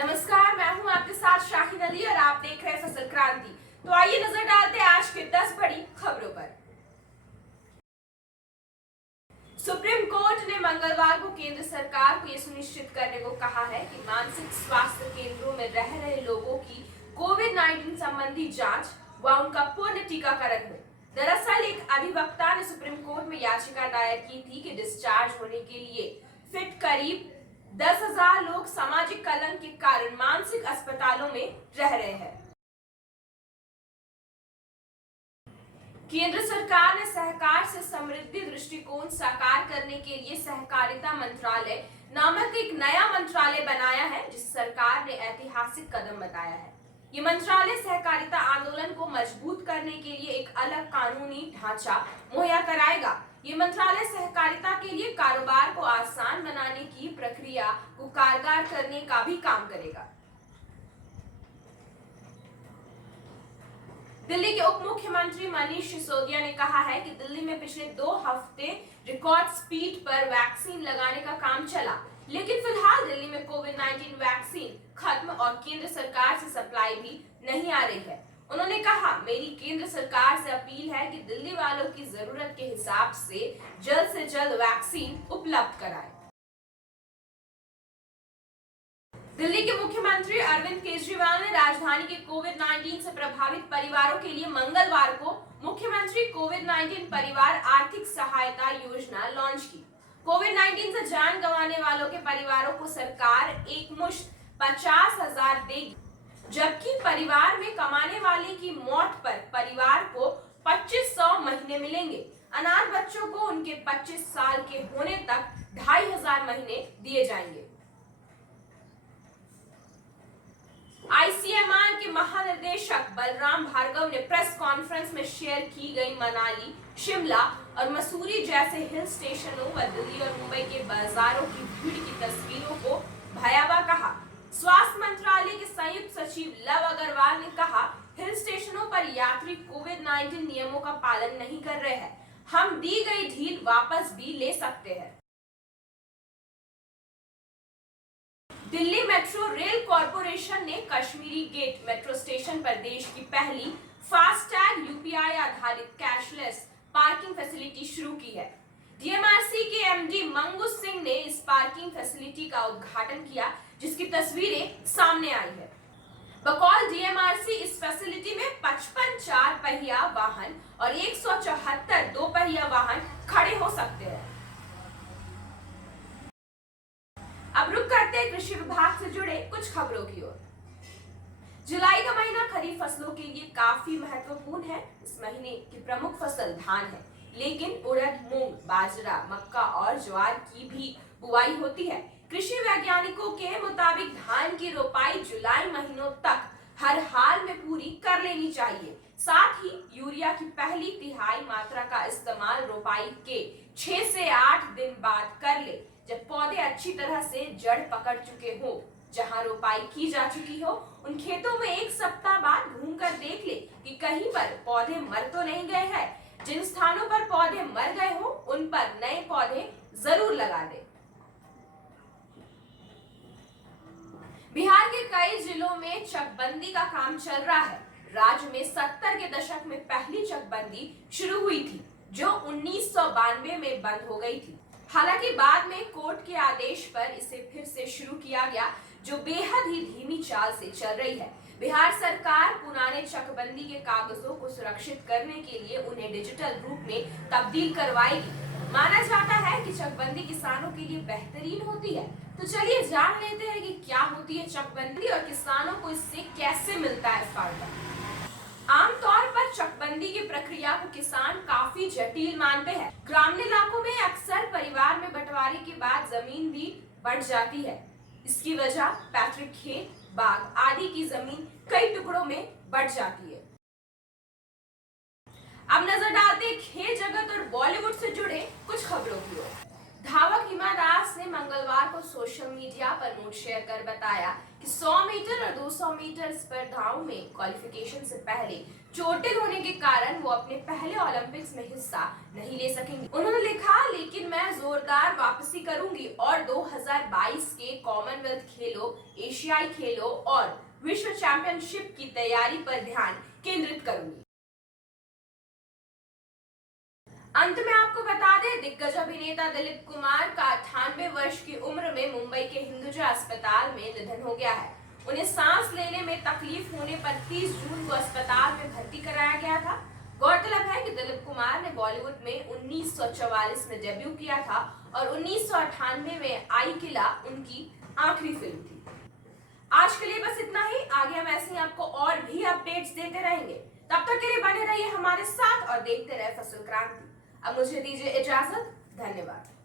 नमस्कार, मैं हूं आपके साथ शाहिद अली और आप देख रहे हैं फसल क्रांति। तो आइए नजर डालते हैं आज के 10 बड़ी खबरों पर। सुप्रीम कोर्ट ने मंगलवार को केंद्र सरकार को यह सुनिश्चित करने को कहा है कि मानसिक स्वास्थ्य केंद्रों में रह रहे लोगों की कोविड-19 संबंधी जांच व उनका पूर्ण टीकाकरण हो। दरअसल एक अधिवक्ता ने सुप्रीम कोर्ट में याचिका दायर की थी कि डिस्चार्ज होने के लिए फिट करीब 10,000 लोग सामाजिक कलंक के कारण मानसिक अस्पतालों में रह रहे हैं। केंद्र सरकार ने सहकार से समृद्धि दृष्टिकोण साकार करने के लिए सहकारिता मंत्रालय नामक एक नया मंत्रालय बनाया है, जिस सरकार ने ऐतिहासिक कदम बताया है। ये मंत्रालय सहकारिता आंदोलन को मजबूत करने के लिए एक अलग कानूनी ढांचा मुहैया कराएगा। ये मंत्रालय सहकारिता के लिए कारोबार को आसान बनाने की प्रक्रिया को कारगर करने का भी काम करेगा। दिल्ली के उप मुख्यमंत्री मनीष सिसोदिया ने कहा है कि दिल्ली में पिछले 2 हफ्ते रिकॉर्ड स्पीड पर वैक्सीन लगाने का काम चला, लेकिन फिलहाल दिल्ली में कोविड-19 वैक्सीन खत्म और केंद्र सरकार से सप्लाई भी नहीं आ रही है। उन्होंने कहा, मेरी केंद्र सरकार से अपील है कि दिल्ली वालों की जरूरत के हिसाब से जल्द वैक्सीन उपलब्ध कराएं। दिल्ली के मुख्यमंत्री अरविंद केजरीवाल ने राजधानी के कोविड-19 से प्रभावित परिवारों के लिए मंगलवार को मुख्यमंत्री कोविड-19 परिवार आर्थिक सहायता योजना लॉन्च की। कोविड-19 से जान गंवाने वालों के परिवारों को सरकार एकमुश्त 50,000 देगी, जबकि परिवार में कमाने वाले की मौत पर परिवार को 2500 महीने मिलेंगे। अनाथ बच्चों को उनके 25 साल के होने तक 2,500 महीने दिए जाएंगे। आईसीएमआर के महानिदेशक बलराम भार्गव ने प्रेस कॉन्फ्रेंस में शेयर की गई मनाली, शिमला और मसूरी जैसे हिल स्टेशनों व दिल्ली और मुंबई के बाजारों की भीड़ की तस्वीरों को भयावह कहा। स्वास्थ्य मंत्रालय के संयुक्त सचिव लव अग्रवाल ने कहा, हिल स्टेशनों पर यात्री कोविड-19 नियमों का पालन नहीं कर रहे हैं। हम दी गई ढील वापस भी ले सकते हैं। दिल्ली मेट्रो रेल कॉरपोरेशन ने कश्मीरी गेट मेट्रो स्टेशन पर देश की पहली फास्टैग यूपीआई आधारित कैशलेस पार्किंग फैसिलिटी शुरू की है। डीएमआरसी के एमडी मंगू सिंह ने इस पार्किंग फैसिलिटी का उद्घाटन किया, जिसकी तस्वीरें सामने आई है। बकौल डीएमआरसी इस फैसिलिटी में 55 4 पहिया वाहन और 174 2 पहिया वाहन खड़े हो सकते हैं। अब रुक करते हैं कृषि विभाग से जुड़े कुछ खबरों की ओर। जुलाई का महीना खरीफ फसलों के लिए काफी महत्वपूर्ण है। इस महीने की प्रमुख फसल धान है, लेकिन उड़द, मूंग, बाजरा, मक्का और ज्वार की भी बुआई होती है। कृषि वैज्ञानिकों के मुताबिक धान की रोपाई जुलाई महीनों तक हर हाल में पूरी कर लेनी चाहिए। साथ ही यूरिया की पहली तिहाई मात्रा का इस्तेमाल रोपाई के 6 से 8 दिन बाद कर ले, जब पौधे अच्छी तरह से जड़ पकड़ चुके हो। जहां रोपाई की जा चुकी हो, उन खेतों में 1 सप्ताह बाद घूमकर देख ले कि कहीं पर पौधे मर तो नहीं गए हैं। जिन स्थानों पर पौधे मर गए हो, उन पर नए पौधे जरूर लगा दे। बिहार के कई जिलों में चकबंदी का काम चल रहा है। राज्य में 70 के दशक में पहली चकबंदी शुरू हुई थी, जो 1992 में बंद हो गई थी। हालांकि बाद में कोर्ट के आदेश पर इसे फिर से शुरू किया गया, जो बेहद ही धीमी चाल से चल रही है। बिहार सरकार पुराने चकबंदी के कागजों को सुरक्षित करने के लिए उन्हें डिजिटल रूप में तब्दील करवाएगी। माना जाता है कि चकबंदी किसानों के लिए बेहतरीन होती है। तो चलिए जान लेते हैं कि क्या होती है चकबंदी और किसानों को इससे कैसे मिलता है फायदा। आमतौर पर चकबंदी की प्रक्रिया को किसान काफी जटिल मानते हैं। ग्रामीण इलाकों में अक्सर परिवार में बंटवारे के बाद जमीन भी बढ़ जाती है। इसकी वजह पैतृक खेत, बाग आदि की जमीन कई टुकड़ों में बढ़ जाती है। अब नजर डालते हैं खेल जगत और बॉलीवुड से जुड़े कुछ खबरों की ओर। धावक हिमा दास ने मंगलवार को सोशल मीडिया पर नोट शेयर कर बताया कि 100 मीटर और 200 मीटर स्पर्धाओं में क्वालिफिकेशन से पहले चोटिल होने के कारण वो अपने पहले ओलंपिक्स में हिस्सा नहीं ले सकेंगी। उन्होंने लिखा, लेकिन मैं जोरदार वापसी करूंगी और 2022 के कॉमनवेल्थ खेलों, एशियाई खेलों और विश्व चैंपियनशिप की तैयारी पर ध्यान केंद्रित करूंगी। अंत में आपको बता दें, दिग्गज अभिनेता दिलीप कुमार का 98 वर्ष की उम्र में मुंबई के हिंदुजा अस्पताल में निधन हो गया है। उन्हें सांस लेने में तकलीफ होने पर 30 जून को अस्पताल में भर्ती कराया गया था। गौरतलब है कि दिलीप कुमार ने बॉलीवुड में 1944 में डेब्यू किया था और 1998 में आई किला उनकी आखिरी फिल्म थी। आज के लिए बस इतना ही। आगे हम ऐसे ही आपको और भी अपडेट्स देते रहेंगे। तब तक के लिए बने रहिए हमारे साथ और देखते रहे फसल क्रांति। अब मुझे दीजिए इजाजत। धन्यवाद।